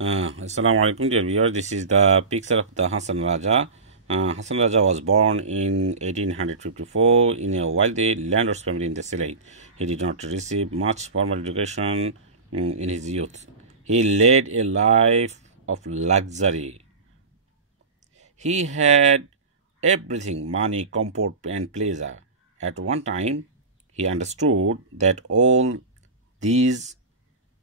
Assalamu alaikum, dear viewers. This is the picture of the Hason Raja. Hason Raja was born in 1854 in a wealthy landlord's family in the Sylhet. He did not receive much formal education in his youth. He led a life of luxury. He had everything: money, comfort, and pleasure. At one time, he understood that all these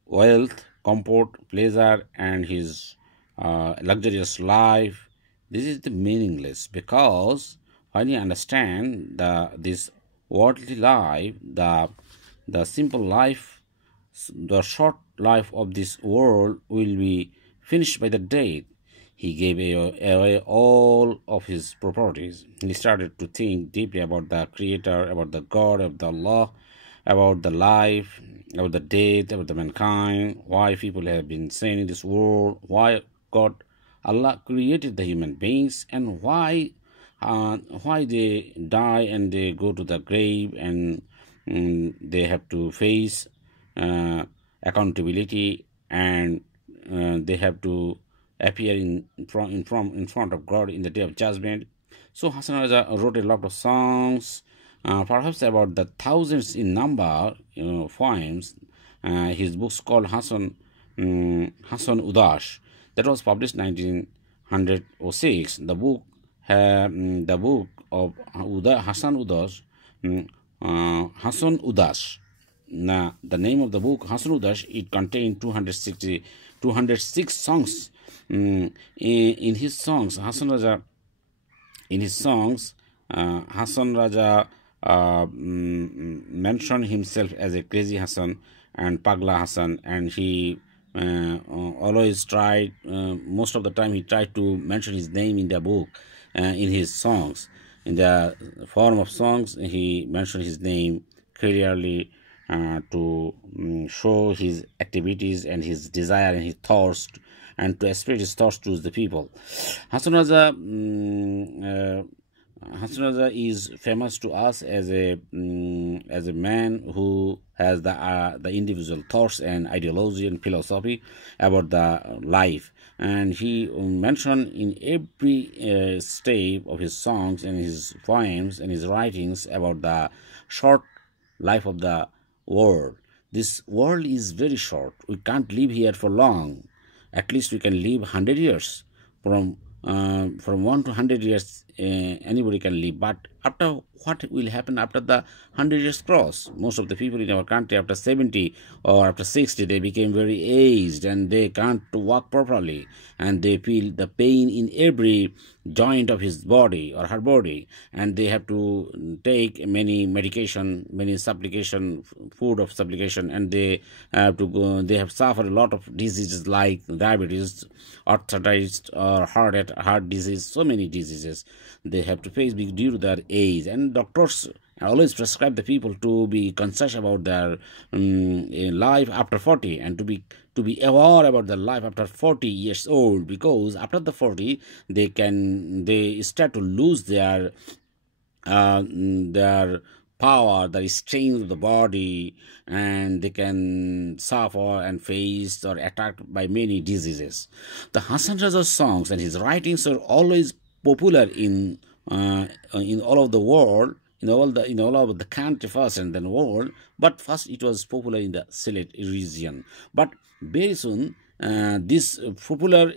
wealth, comfort, pleasure, and his luxurious life, this is the meaningless, because when you understand this worldly life, the simple life, the short life of this world will be finished by the death. He gave away all of his properties. He started to think deeply about the Creator, about the God, of the Allah, about the life, about the death, about the mankind, why people have been sent in this world, why God, Allah created the human beings, and why they die and they go to the grave, and they have to face uh, accountability, and they have to appear in front of God in the day of judgment. So Hasan Raja wrote a lot of songs, perhaps about the thousands in number, poems. His books called Hasan Udash, that was published 1906. The book of Hasan Udash, Hasan Udash. Now, the name of the book Hasan Udash, it contained 206 songs. In his songs, Hasan Raja mentioned himself as a crazy Hasan and Pagla Hasan, and he always tried, most of the time, he tried to mention his name in the book, in his songs. In the form of songs, he mentioned his name clearly to show his activities and his desire and his thoughts, and to express his thoughts to the people. Hasan Raja, Hasan Raja is famous to us as a man who has the individual thoughts and ideology and philosophy about the life, and he mentioned in every step of his songs and his poems and his writings about the short life of the world. This world is very short. We can't live here for long. At least we can live 100 years. From 1 to 100 years, anybody can live. But after, what will happen after the 100 years cross? Most of the people in our country, after 70 or after 60, they became very aged and they can't walk properly, and they feel the pain in every joint of his body or her body, and they have to take many medication, many supplication, food of supplication, and they have to go, they have suffered a lot of diseases like diabetes, arthritis, or heart disease, so many diseases they have to face due to their age. And doctors always prescribe the people to be conscious about their life after 40, and to be aware about their life after 40 years old, because after the 40 they start to lose their power, the strength of the body, and they can suffer and face or attacked by many diseases. The Hasan Raja's songs and his writings are always popular in all of the world, in all over the country first, and then world. But first it was popular in the Sylhet region. But very soon, this popular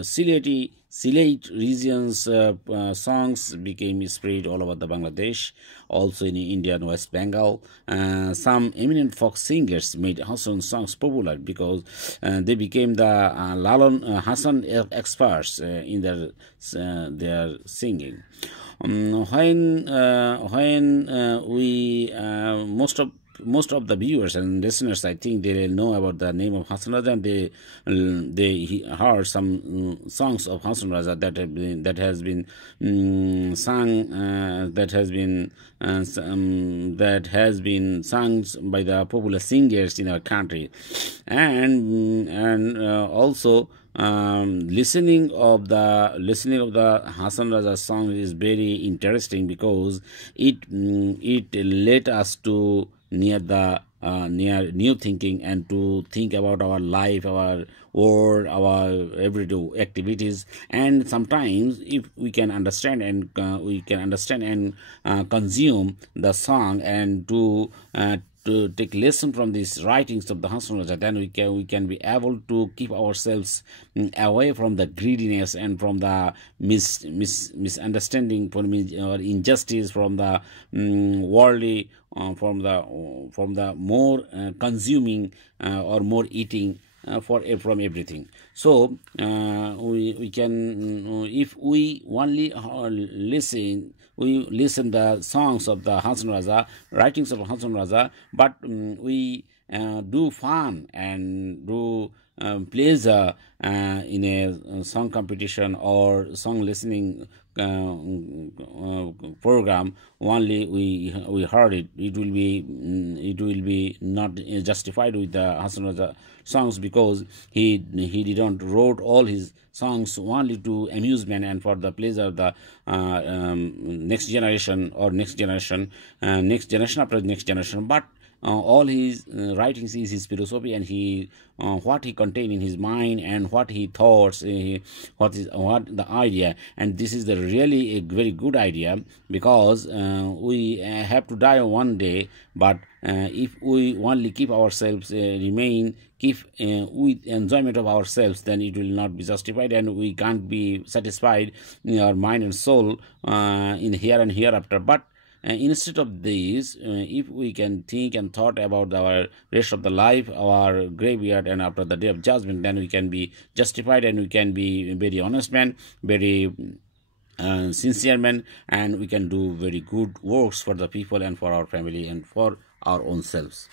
Sylhet region's songs became spread all over the Bangladesh, also in India and West Bengal. Some eminent folk singers made Hasan songs popular, because they became the Hasan experts in their singing. When we most of the viewers and listeners, I think they know about the name of Hasan Raja, and they heard some songs of Hasan Raja that has been sung, that has been sung by the popular singers in our country, and also listening of the Hasan Raja song is very interesting, because it led us to near the near new thinking, and to think about our life, our world, our everyday activities. And sometimes, if we can understand and consume the song, and to take lesson from these writings of the Hason Raja, then we can be able to keep ourselves away from the greediness and from the misunderstanding, or injustice, from the worldly, from the more consuming, or more eating, from everything. So we can, if we only listen the songs of the Hasan Raja, writings of Hasan Raja, but we do fun and do pleasure in a song competition or song listening program. Only we heard it, it will be not justified with the Hasan Raja songs, because he didn't wrote all his songs only to amusement and for the pleasure of the next generation, or next generation after next generation. But all his writings is his philosophy, and he what he contained in his mind, and what he thoughts, what the idea. And this is the really a very good idea, because we have to die one day. But if we only keep ourselves keep with enjoyment of ourselves, then it will not be justified, and we can't be satisfied in our mind and soul in here and hereafter. But instead of this, if we can think and thought about our rest of the life, our graveyard, and after the day of judgment, then we can be justified, and we can be very honest man, very sincere man, and we can do very good works for the people and for our family and for our own selves.